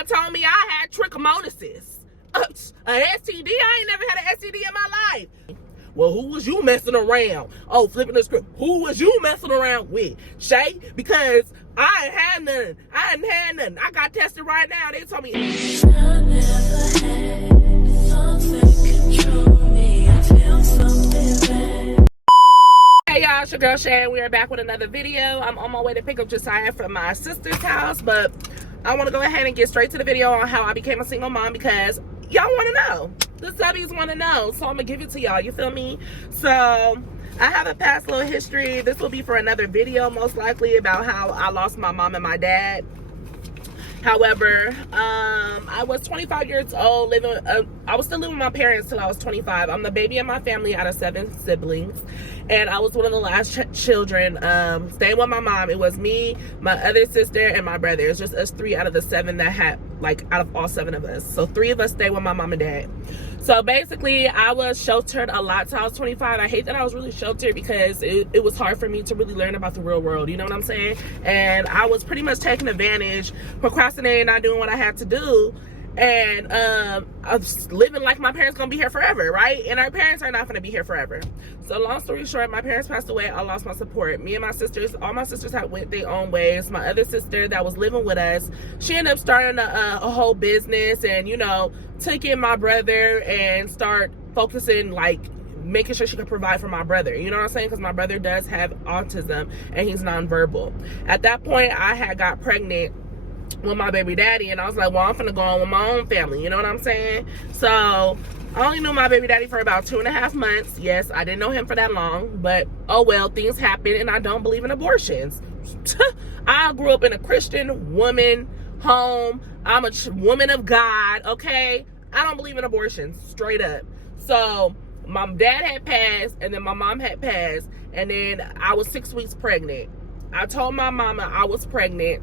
man told me I had trichomoniasis. A STD? I ain't never had an STD in my life. Well, who was you messing around? Oh, flipping the script. Who was you messing around with? Shay? Because I ain't had nothing. I ain't had nothing. I got tested right now. They told me. I never had something control me until something bad. Hey y'all, it's your girl Shay. We are back with another video. I'm on my way to pick up Jesiah from my sister's house, but I want to go ahead and get straight to the video on how I became a single mom because y'all want to know. The subbies want to know, so I'm gonna give it to y'all. You feel me? So I have a past little history. This will be for another video, most likely, about how I lost my mom and my dad. However, I was 25 years old, I was still living with my parents till I was 25. I'm the baby in my family out of 7 siblings, and I was one of the last children staying with my mom. It was me, my other sister, and my brother. It's just us 3 out of the 7 that had, like, out of all 7 of us. So 3 of us stayed with my mom and dad. So basically, I was sheltered a lot till I was 25. I hate that I was really sheltered because it was hard for me to really learn about the real world. You know what I'm saying? And I was pretty much taking advantage, procrastinating, not doing what I had to do. And I was living like my parents gonna be here forever, right? And our parents are not gonna be here forever. So long story short, my parents passed away. I lost my support. Me and my sisters, all my sisters had went their own ways. My other sister that was living with us, she ended up starting a whole business and, you know, took in my brother and start focusing, like, making sure she could provide for my brother. You know what I'm saying? Because my brother does have autism and he's nonverbal. At that point, I had got pregnant with my baby daddy, and I was like, well, I'm finna go on with my own family. You know what I'm saying? So I only knew my baby daddy for about 2.5 months. Yes, I didn't know him for that long, but oh well, things happen, and I don't believe in abortions. I grew up in a Christian woman home. I'm a woman of God, okay? I don't believe in abortions, straight up. So my dad had passed, and then my mom had passed, and then I was 6 weeks pregnant. I told my mama I was pregnant,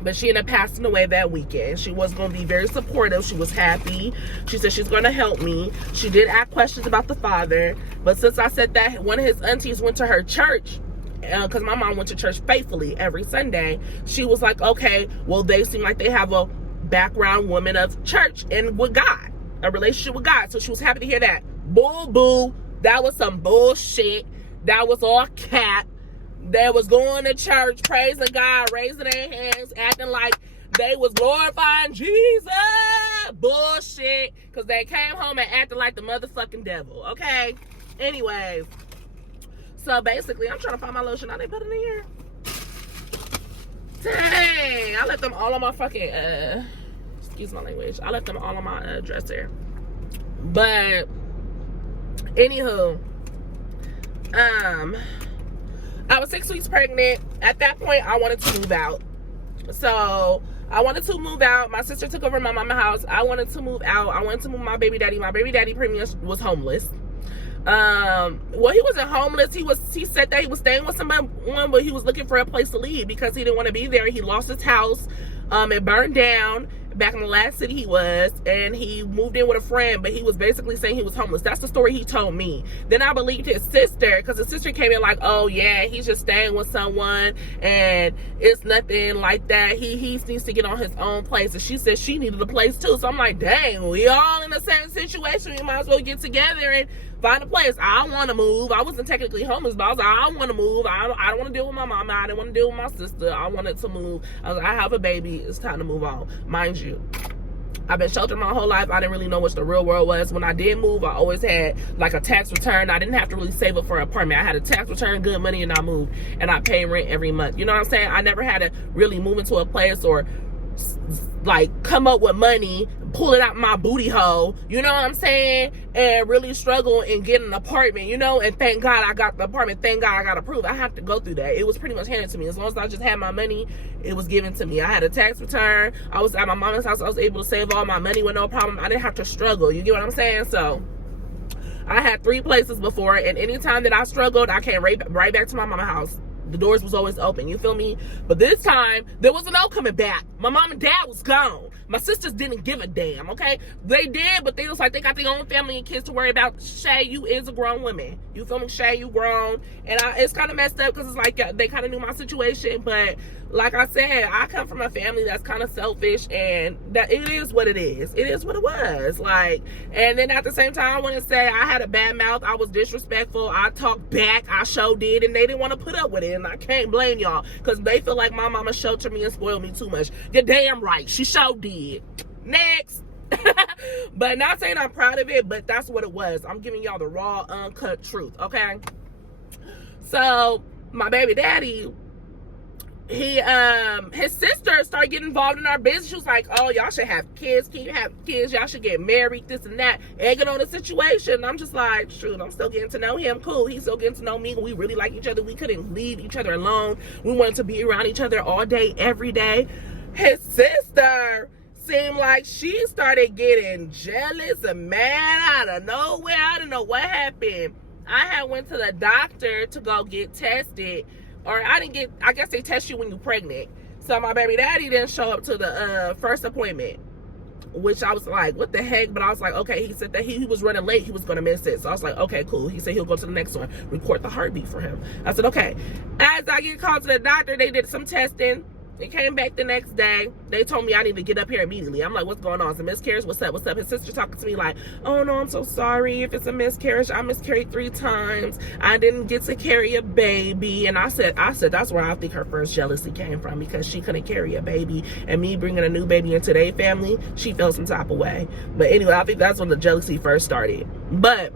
but she ended up passing away that weekend. She was going to be very supportive. She was happy. She said she's going to help me. She did ask questions about the father, but since I said that one of his aunties went to her church, because my mom went to church faithfully every Sunday, she was like, okay, well, they seem like they have a background woman of church and with God, a relationship with God. So she was happy to hear that. Bull boo. That was some bullshit. That was all cap. They was going to church, praising God, raising their hands, acting like they was glorifying Jesus. Bullshit. Because they came home and acted like the motherfucking devil. Okay? Anyways. So basically, I'm trying to find my lotion. Now they put it in here. Dang. I left them all on my fucking, excuse my language. I left them all on my dresser. But, anywho. I was 6 weeks pregnant. At that point, I wanted to move out. So, I wanted to move out. My sister took over my mama's house. I wanted to move out. I wanted to move my baby daddy. My baby daddy pretty much was homeless. Well, he wasn't homeless. He said that he was staying with someone, but he was looking for a place to leave because he didn't want to be there. He lost his house. It burned down back in the last city he was, and he moved in with a friend, but he was basically saying he was homeless. That's the story he told me. Then I believed his sister, because his sister came in like, oh yeah, he's just staying with someone and it's nothing like that. He needs to get on his own place. And she said she needed a place too. So I'm like, dang, we all in the same situation. We might as well get together and find a place. I want to move. I wasn't technically homeless, but I was like, I want to move. I don't want to deal with my mama. I didn't want to deal with my sister. I wanted to move. I was like, I have a baby. It's time to move on. Mind you, I've been sheltered my whole life. I didn't really know what the real world was. When I did move, I always had like a tax return. I didn't have to really save up for an apartment. I had a tax return, good money, and I moved. And I pay rent every month. You know what I'm saying? I never had to really move into a place or like come up with money, pull it out my booty hole, you know what I'm saying, and really struggle and get an apartment, you know. And thank God I got the apartment. Thank God I got approved. I had to go through that. It was pretty much handed to me. As long as I just had my money, it was given to me. I had a tax return. I was at my mama's house. I was able to save all my money with no problem. I didn't have to struggle. You get what I'm saying? So I had 3 places before, and anytime that I struggled, I came right back to my mama's house. The doors was always open, you feel me? But this time, there was no coming back. My mom and dad was gone. My sisters didn't give a damn, okay? They did, but they was like, they got their own family and kids to worry about. Shay, you is a grown woman. You feel me? Shay, you grown. And it's kind of messed up because it's like they kind of knew my situation. But like I said, I come from a family that's kind of selfish, and that it is what it is. It is what it was. Like, and then at the same time, I want to say I had a bad mouth. I was disrespectful. I talked back. I sure did, and they didn't want to put up with it. And I can't blame y'all because they feel like my mama sheltered me and spoiled me too much. You're damn right. She sure did. Next. But not saying I'm proud of it, but that's what it was. I'm giving y'all the raw, uncut truth, okay? So my baby daddy, his sister started getting involved in our business. She was like, oh, y'all should have kids. Can you have kids? Y'all should get married, this and that. Egging on the situation. I'm just like, shoot, I'm still getting to know him. Cool. He's still getting to know me. We really like each other. We couldn't leave each other alone. We wanted to be around each other all day, every day. His sister seemed like she started getting jealous and mad out of nowhere. I don't know what happened. I had went to the doctor to go get tested. Or I guess they test you when you're pregnant. So my baby daddy didn't show up to the first appointment, which I was like, what the heck? But I was like, okay, he said that he was running late. He was going to miss it. So I was like, okay, cool. He said he'll go to the next one, record the heartbeat for him. I said, okay. As I get called to the doctor, they did some testing. They came back the next day. They told me I need to get up here immediately. I'm like, what's going on? It's a miscarriage? What's up? What's up? His sister talking to me like, oh, no, I'm so sorry if it's a miscarriage. I miscarried 3 times. I didn't get to carry a baby. And I said, that's where I think her first jealousy came from, because she couldn't carry a baby. And me bringing a new baby into their family, she felt some type of way. But anyway, I think that's when the jealousy first started. But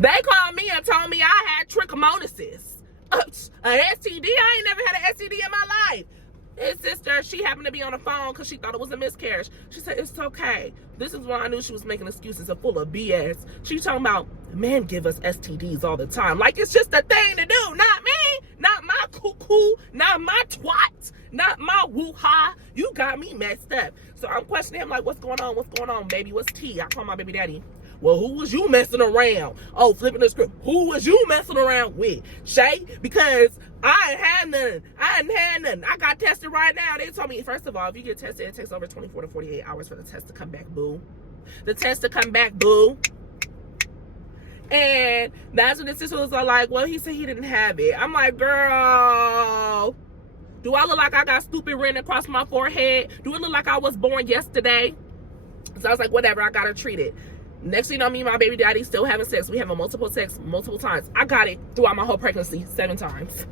they called me and told me I had trichomoniasis. An STD? I ain't never had an STD in my life. His sister, she happened to be on the phone because she thought it was a miscarriage. She said, it's okay. This is when I knew she was making excuses are full of BS. She talking about, men give us STDs all the time. Like it's just a thing to do. Not me. Not my cuckoo. Not my twat. Not my woo-ha. You got me messed up. So I'm questioning him like, what's going on? What's going on, baby? What's tea? I call my baby daddy. Well, who was you messing around? Oh, flipping the script. Who was you messing around with? Shay? Because I ain't had nothing. I ain't had nothing. I got tested right now. They told me, first of all, if you get tested, it takes over 24 to 48 hours for the test to come back, boo. The test to come back, boo. And that's when the sister was all like, well, he said he didn't have it. I'm like, girl, do I look like I got stupid written across my forehead? Do it look like I was born yesterday? So I was like, whatever, I gotta treat it. Next thing you know, me and my baby daddy still having sex. We having multiple sex multiple times. I got it throughout my whole pregnancy 7 times.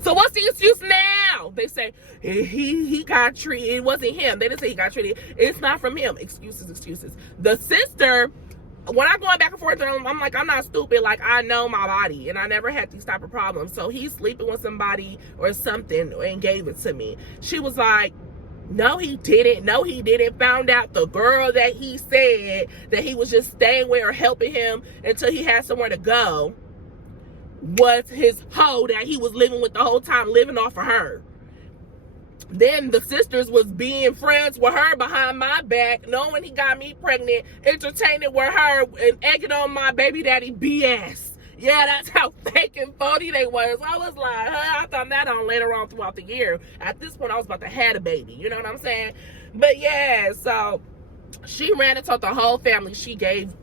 So what's the excuse now? They say he got treated. It wasn't him. They didn't say he got treated. It's not from him. Excuses. The sister, when I'm going back and forth with him, I'm like, I'm not stupid. Like, I know my body, and I never had these type of problems. So he's sleeping with somebody or something and gave it to me. She was like, no, he didn't. No, he didn't. Found out the girl that he said that he was just staying with or helping him until he had somewhere to go was his hoe that he was living with the whole time, living off of her. Then the sisters was being friends with her behind my back, knowing he got me pregnant, entertaining with her and egging on my baby daddy BS. Yeah, that's how fake and phony they was. I was like, I thought that on later on throughout the year. At this point, I was about to have a baby. You know what I'm saying? But yeah, so she ran and told the whole family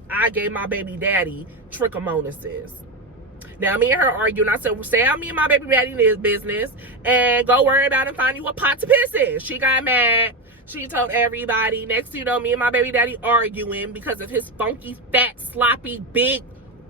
I gave my baby daddy trichomoniasis. Now, me and her arguing. I said, well, stay out me and my baby daddy in his business and go worry about and find you a pot to piss in. She got mad. She told everybody. Next thing you know, me and my baby daddy arguing because of his funky, fat, sloppy, big,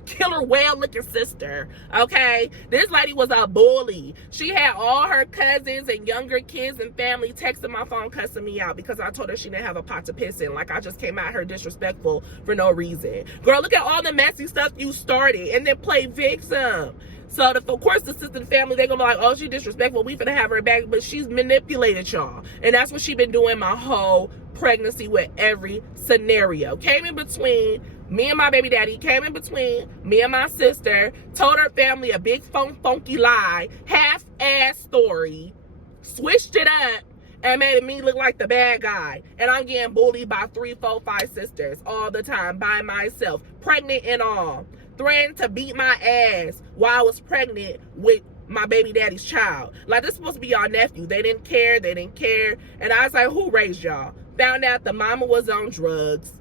killer whale looking sister. Okay, this lady was a bully. She had all her cousins and younger kids and family texting my phone cussing me out because I told her she didn't have a pot to piss in. Like I just came at her disrespectful for no reason. Girl, look at all the messy stuff you started and then play victim. So of course the sister and family, they gonna be like, oh, she disrespectful, we finna have her back. But she's manipulated y'all, and that's what she been doing my whole pregnancy with every scenario. Came in between me and my baby daddy, came in between me and my sister, told her family a big funky lie, half-ass story, switched it up, and made me look like the bad guy. And I'm getting bullied by 3, 4, 5 sisters all the time by myself, pregnant and all. Threatened to beat my ass while I was pregnant with my baby daddy's child. Like, this is supposed to be y'all nephew. They didn't care. They didn't care. And I was like, who raised y'all? Found out the mama was on drugs.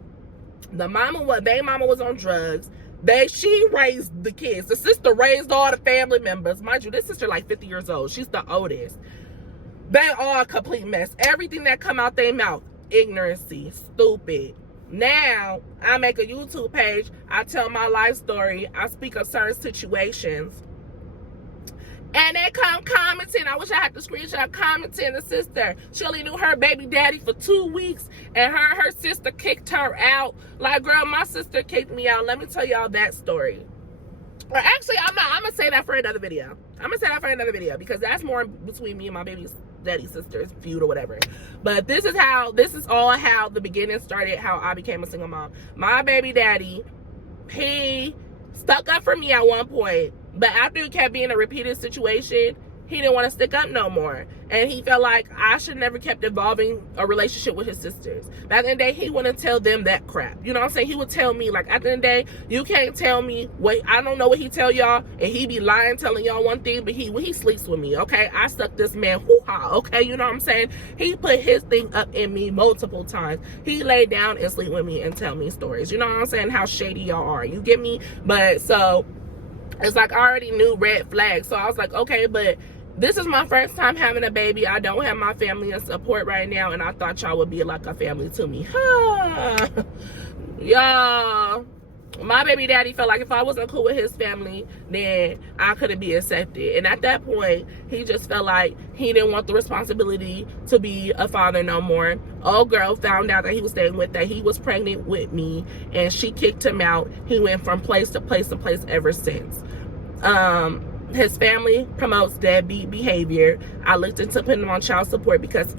Their mama was on drugs. She raised the kids. The sister raised all the family members. Mind you, this sister like 50 years old. She's the oldest. They all a complete mess. Everything that come out their mouth, ignorancy, stupid. Now, I make a YouTube page. I tell my life story. I speak of certain situations. And they come commenting. I wish I had the screenshot commenting. The sister, she only knew her baby daddy for 2 weeks, and her sister kicked her out. Like, girl, my sister kicked me out. Let me tell y'all that story. Or actually, I'm gonna say that for another video. I'm gonna say that for another video, because that's more between me and my baby daddy sister's feud or whatever. But this is all how the beginning started, how I became a single mom. My baby daddy, he stuck up for me at one point. But after it kept being a repeated situation, he didn't want to stick up no more. And he felt like I should never kept evolving a relationship with his sisters. Back in the day, he wouldn't tell them that crap. You know what I'm saying? He would tell me, like, at the end of the day, you can't tell me what, I don't know what he tell y'all, and he be lying, telling y'all one thing, but when he sleeps with me, okay? I suck this man hoo-ha, okay? You know what I'm saying? He put his thing up in me multiple times. He laid down and sleep with me and tell me stories. You know what I'm saying? How shady y'all are. You get me? But so it's like I already knew red flags. So I was like, okay, but this is my first time having a baby. I don't have my family and support right now, and I thought y'all would be like a family to me. Y'all, my baby daddy felt like if I wasn't cool with his family, then I couldn't be accepted. And at that point, he just felt like he didn't want the responsibility to be a father no more. Old girl found out that he was staying with, that he was pregnant with me, and she kicked him out. He went from place to place to place ever since. His family promotes deadbeat behavior. I looked into putting him on child support because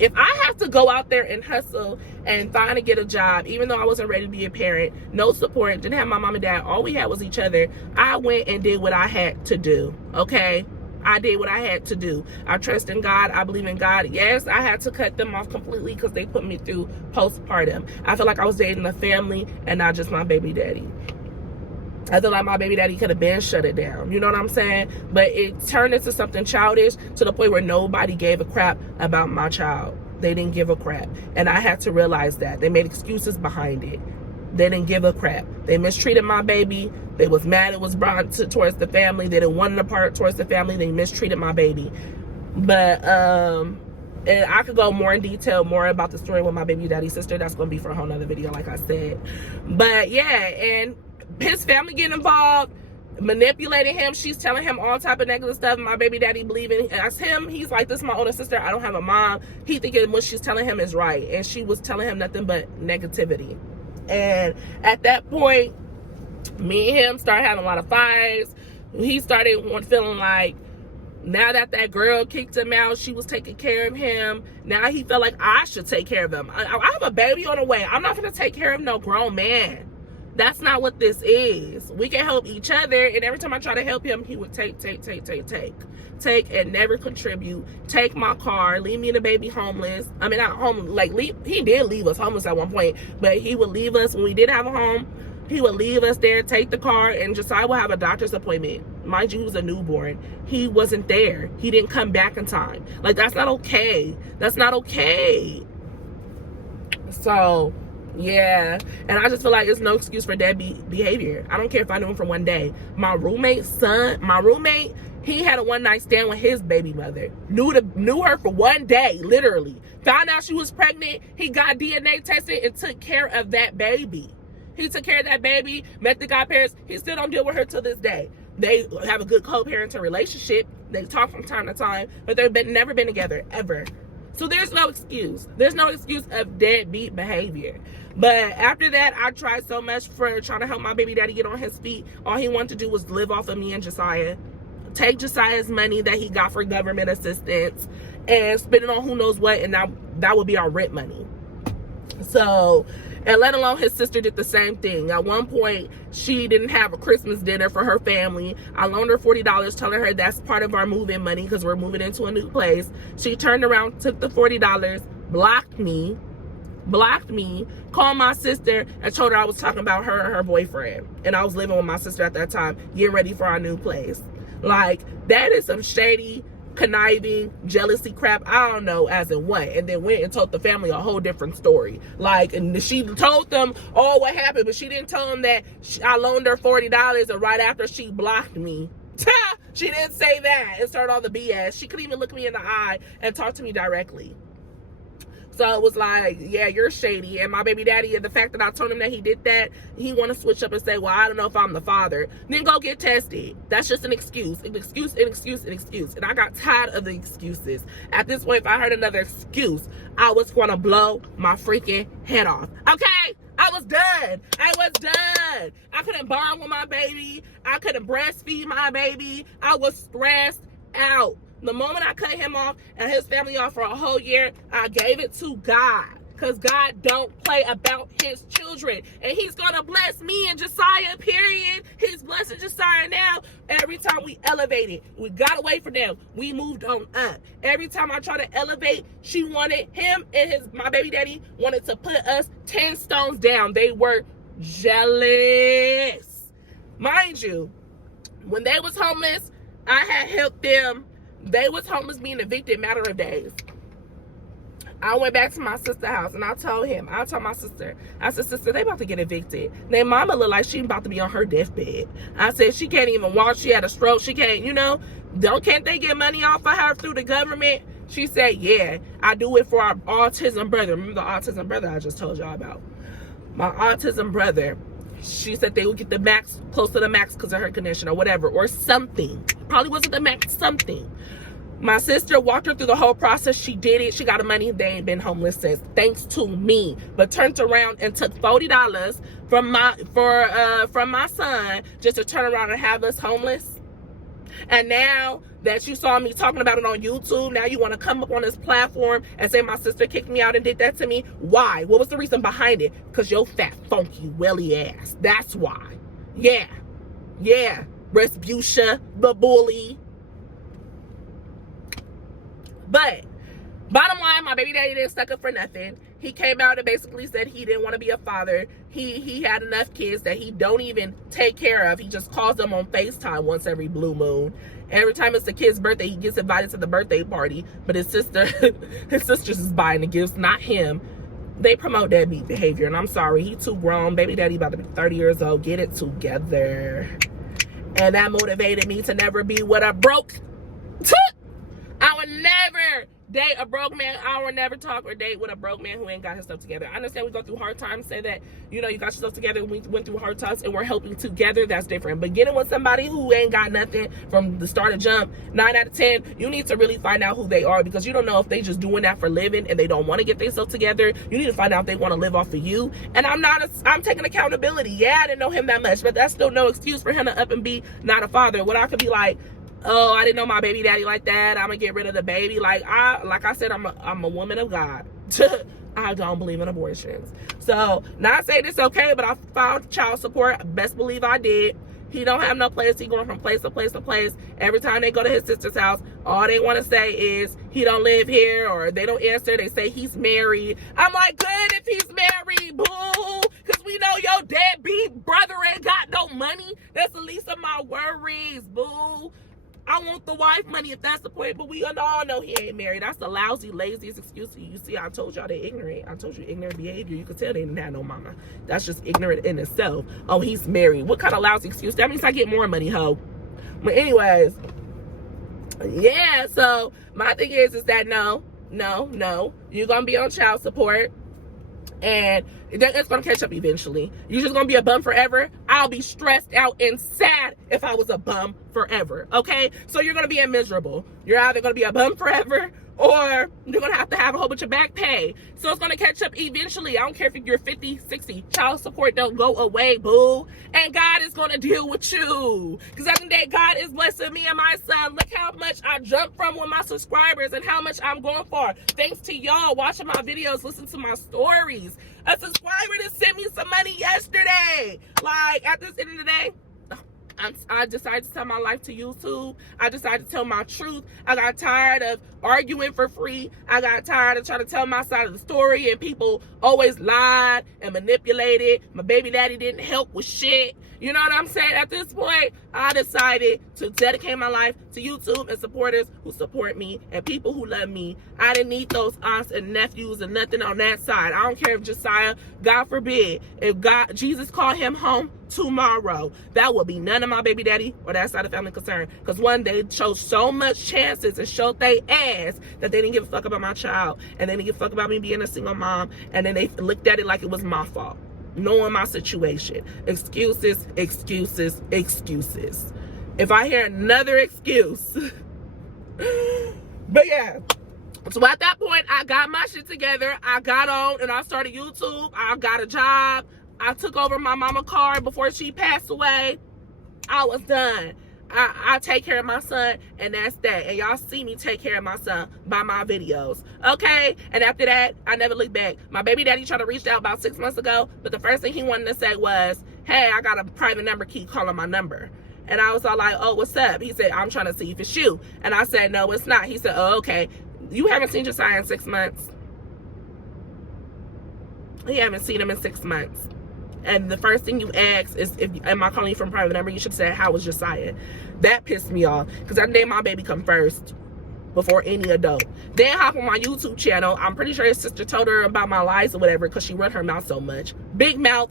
if I have to go out there and hustle and find and get a job, even though I wasn't ready to be a parent, no support, didn't have my mom and dad, all we had was each other, I went and did what I had to do, okay? I did what I had to do. I trust in God. I believe in God. Yes, I had to cut them off completely because they put me through postpartum. I feel like I was dating a family and not just my baby daddy. I feel like my baby daddy could have been shut it down. You know what I'm saying? But it turned into something childish to the point where nobody gave a crap about my child. They didn't give a crap. And I had to realize that. They made excuses behind it. They didn't give a crap. They mistreated my baby. They was mad it was brought towards the family. They didn't want it apart towards the family. They mistreated my baby. But, and I could go more in detail, more about the story with my baby daddy's sister. That's going to be for a whole nother video, like I said. But, yeah, and his family getting involved, manipulating him. She's telling him all type of negative stuff. My baby daddy believing as him. He's like, this is my older sister. I don't have a mom. He thinking what she's telling him is right. And she was telling him nothing but negativity. And at that point, me and him started having a lot of fights. He started feeling like now that girl kicked him out, she was taking care of him. Now he felt like I should take care of him. I have a baby on the way. I'm not going to take care of no grown man. That's not what this is. We can help each other, and every time I try to help him, he would take and never contribute. Take my car, leave me and the baby homeless. I mean, not homeless, like he did leave us homeless at one point, but he would leave us when we did have a home. He would leave us there, take the car, and Jesiah would have a doctor's appointment. Mind you, he was a newborn. He wasn't there. He didn't come back in time. Like, that's not okay. That's not okay. So, yeah, and I just feel like it's no excuse for deadbeat behavior. I don't care if I knew him for one day. My roommate, he had a one-night stand with his baby mother. Knew her for one day, literally. Found out she was pregnant. He got DNA tested and took care of that baby. He took care of that baby, met the godparents. He still don't deal with her till this day. They have a good co-parenting relationship. They talk from time to time, but they've never been together, ever. So there's no excuse. There's no excuse of deadbeat behavior. But after that, I tried so much for trying to help my baby daddy get on his feet. All he wanted to do was live off of me and Jesiah. Take Jesiah's money that he got for government assistance and spend it on who knows what, and that would be our rent money. So, and let alone his sister did the same thing. At one point, she didn't have a Christmas dinner for her family. I loaned her $40, telling her that's part of our move-in money because we're moving into a new place. She turned around, took the $40, blocked me, called my sister, and told her I was talking about her and her boyfriend. And I was living with my sister at that time, getting ready for our new place. Like, That is some shady, conniving, jealousy crap. I don't know as in what. And then went and told the family a whole different story. Like, and she told them, oh, what happened, but she didn't tell them that I loaned her $40 and right after she blocked me. She didn't say that and started all the BS. She couldn't even look me in the eye and talk to me directly. So it was like, yeah, you're shady. And my baby daddy, and the fact that I told him that he did that, he want to switch up and say, well, I don't know if I'm the father. Then go get tested. That's just an excuse. An excuse, an excuse, an excuse. And I got tired of the excuses. At this point, if I heard another excuse, I was going to blow my freaking head off. Okay? I was done. I was done. I couldn't bond with my baby. I couldn't breastfeed my baby. I was stressed out. The moment I cut him off and his family off for a whole year, I gave it to God. Because God don't play about his children. And he's going to bless me and Jesiah, period. He's blessing Jesiah now. Every time we elevated, we got away from them. We moved on up. Every time I try to elevate, she wanted him and my baby daddy wanted to put us 10 stones down. They were jealous. Mind you, when they was homeless, I had helped them. They was homeless being evicted in a matter of days. I went back to my sister's house and I told my sister, I said, sister, they about to get evicted. Their mama look like she about to be on her deathbed. I said, she can't even walk. She had a stroke. She can't, can't they get money off of her through the government? She said, yeah, I do it for our autism brother. Remember the autism brother I just told y'all about? My autism brother. She said they would get the max, close to the max because of her condition or whatever, or something. Probably wasn't the max, something. My sister walked her through the whole process. She did it. She got the money. They ain't been homeless since, thanks to me. But turned around and took $40 from my son just to turn around and have us homeless. And now that you saw me talking about it on YouTube, now you want to come up on this platform and say my sister kicked me out and did that to me? Why? What was the reason behind it? Because your fat, funky, welly ass. That's why. Yeah. Yeah. Resputia, the bully. But bottom line, my baby daddy didn't suck up for nothing. He came out and basically said he didn't want to be a father. He had enough kids that he don't even take care of. He just calls them on FaceTime once every blue moon. Every time it's the kid's birthday, he gets invited to the birthday party. But his sisters is buying the gifts, not him. They promote deadbeat behavior. And I'm sorry, he too grown. Baby daddy about to be 30 years old. Get it together. And that motivated me to never be what I broke. I would never date a broke man. I would never talk or date with a broke man who ain't got his stuff together. I understand we go through hard times, say that, you got yourself together, we went through hard times and we're helping together, that's different. But getting with somebody who ain't got nothing from the start of jump, 9 out of 10, you need to really find out who they are, because you don't know if they just doing that for living and they don't want to get themselves together. You need to find out if they want to live off of you. And I'm taking accountability. Yeah, I didn't know him that much, but that's still no excuse for him to up and be not a father. What I could be like, oh, I didn't know my baby daddy like that, I'm gonna get rid of the baby. Like I said, I'm a woman of God. I don't believe in abortions. So, not saying it's okay, but I found child support. Best believe I did. He don't have no place. He going from place to place to place. Every time they go to his sister's house, all they want to say is he don't live here, or they don't answer. They say he's married. I'm like, good if he's married, boo. Because we know your deadbeat brother ain't got no money. That's the least of my worries, boo. I want the wife money if that's the point, but we all know he ain't married. That's the lousy, laziest excuse. You see, I told y'all they ignorant. I told you ignorant behavior. You can tell they didn't have no mama. That's just ignorant in itself. Oh, he's married. What kind of lousy excuse? That means I get more money, ho. But anyways, yeah, so my thing is that no. You're going to be on child support. And it's going to catch up eventually. You're just going to be a bum forever. I'll be stressed out and sad if I was a bum forever. Okay? So you're going to be miserable. You're either going to be a bum forever, or you're going to have a whole bunch of back pay. So it's going to catch up eventually. I don't care if you're 50, 60. Child support don't go away, boo. And God is going to deal with you. Because at the end of the day, God is blessing me and my son. Look how much I jumped from with my subscribers and how much I'm going for. Thanks to y'all watching my videos, listen to my stories. A subscriber just sent me some money yesterday. Like, at this end of the day, I decided to tell my life to YouTube. I decided to tell my truth. I got tired of arguing for free. I got tired of trying to tell my side of the story, and people always lied and manipulated. My baby daddy didn't help with shit. You know what I'm saying? At this point, I decided to dedicate my life to YouTube and supporters who support me and people who love me. I didn't need those aunts and nephews and nothing on that side. I don't care if Jesiah, God forbid, if Jesus called him home tomorrow, that would be none of my baby daddy or that side of family concern. Because one, they chose so much chances and showed they ass that they didn't give a fuck about my child, and they didn't give a fuck about me being a single mom, and then they looked at it like it was my fault, knowing my situation. Excuses, excuses, excuses. If I hear another excuse. But yeah. So at that point, I got my shit together. I got on and I started YouTube. I got a job. I took over my mama's car before she passed away. I was done. I take care of my son, and that's that. And y'all see me take care of my son by my videos, okay? And after that, I never looked back. My baby daddy tried to reach out about 6 months ago, but the first thing he wanted to say was, hey, I got a private number, keep calling my number. And I was all like, oh, what's up? He said, I'm trying to see if it's you. And I said, no, it's not. He said, oh, okay. You haven't seen Jesiah in 6 months? You haven't seen him in 6 months. And the first thing you ask is, am I calling you from private number? You should say, how was Jesiah? That pissed me off, because I made my baby come first before any adult. Then hop on my YouTube channel. I'm pretty sure his sister told her about my lies or whatever, because she run her mouth so much. Big mouth,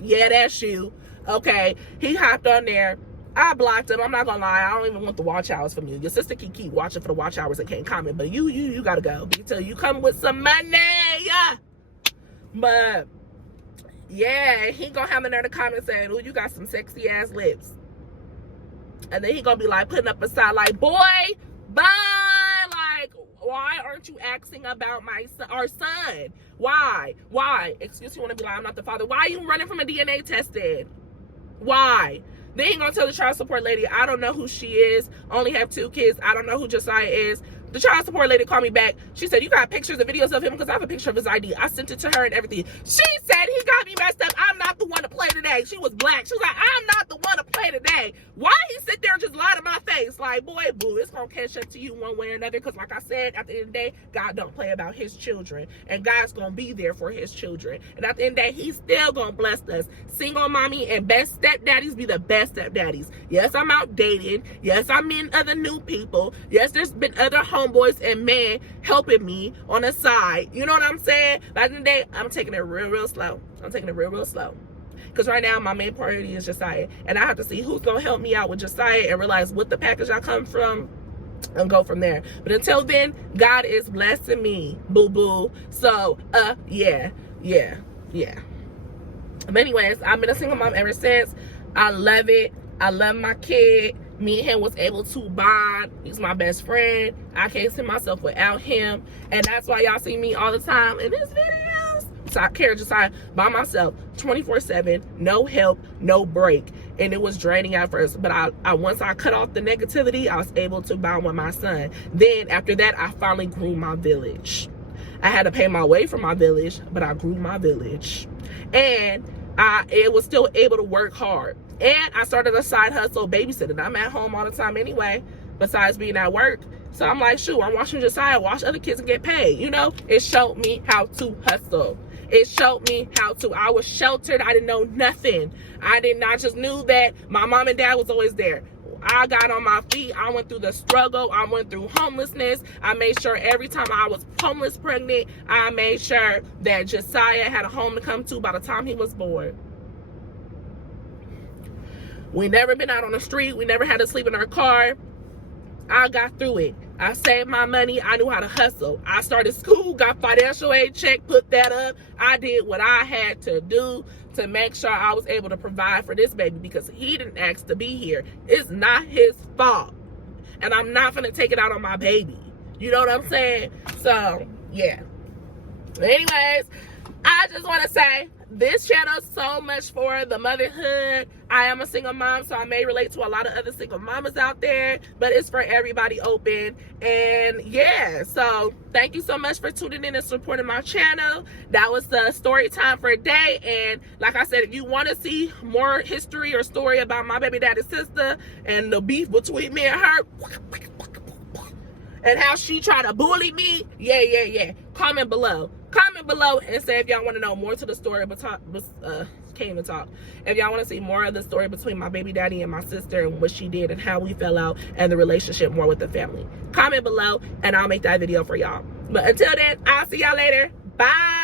yeah, that's you. Okay, he hopped on there. I blocked him. I'm not gonna lie, I don't even want the watch hours from you. Your sister can keep watching for the watch hours and can't comment, but you gotta go until you come with some money. But yeah, he gonna have another comment saying, oh, you got some sexy ass lips. And then he gonna be like putting up a side like, boy, bye. Like, why aren't you asking about our son? Why? Excuse me, wanna be like, I'm not the father. Why are you running from a DNA tested? Why? Then he gonna tell the child support lady, I don't know who she is. Only have 2 kids. I don't know who Jesiah is. The child support lady called me back. She said, you got pictures and videos of him? Because I have a picture of his ID. I sent it to her and everything. She said he got me messed up. I'm not the one to play today. She was black. She was like, I'm not the one to play today. Why he sit there and just lie to my face? Like, boy, boo, it's going to catch up to you one way or another. Because like I said, at the end of the day, God don't play about his children. And God's going to be there for his children. And at the end of the day, he's still going to bless us. Single mommy and best stepdaddies be the best stepdaddies. Yes, I'm out dating. Yes, I'm meeting other new people. Yes, there's been other homeboys and men helping me on the side. You know what I'm saying? But at the end of the day, I'm taking it real slow. I'm taking it real slow. Because right now, my main priority is Jesiah. And I have to see who's going to help me out with Jesiah and realize what the package I come from and go from there. But until then, God is blessing me, boo-boo. So, yeah. But anyways, I've been a single mom ever since. I love it. I love my kid. Me and him was able to bond. He's my best friend. I can't see myself without him. And that's why y'all see me all the time in his videos. So I carried Jesiah by myself 24/7, no help, no break. And it was draining at first. But I once I cut off the negativity, I was able to bond with my son. Then after that, I finally grew my village. I had to pay my way for my village, but I grew my village. And it was still able to work hard. And I started a side hustle babysitting. I'm at home all the time anyway, besides being at work. So I'm like, shoot, I'm watching Jesiah watch other kids and get paid. You know, it showed me how to hustle. It showed me how to. I was sheltered. I didn't know nothing. I just knew that my mom and dad was always there. I got on my feet. I went through the struggle. I went through homelessness. I made sure every time I was homeless pregnant, I made sure that Jesiah had a home to come to by the time he was born. We never been out on the street. We never had to sleep in our car. I got through it. I saved my money. I knew how to hustle. I started school, got financial aid check, put that up. I did what I had to do to make sure I was able to provide for this baby, because he didn't ask to be here. It's not his fault. And I'm not going to take it out on my baby. You know what I'm saying? So, yeah. Anyways, I just want to say, this channel is so much for the motherhood. I am a single mom, so I may relate to a lot of other single mamas out there, but it's for everybody open. And yeah, so thank you so much for tuning in and supporting my channel. That was the story time for a day. And like I said, if you want to see more history or story about my baby daddy's sister and the beef between me and her, and how she tried to bully me, yeah, comment below and say if y'all want to know more to the story, but can't even talk. If y'all want to see more of the story between my baby daddy and my sister and what she did and how we fell out and the relationship more with the family, comment below and I'll make that video for y'all. But until then, I'll see y'all later. Bye.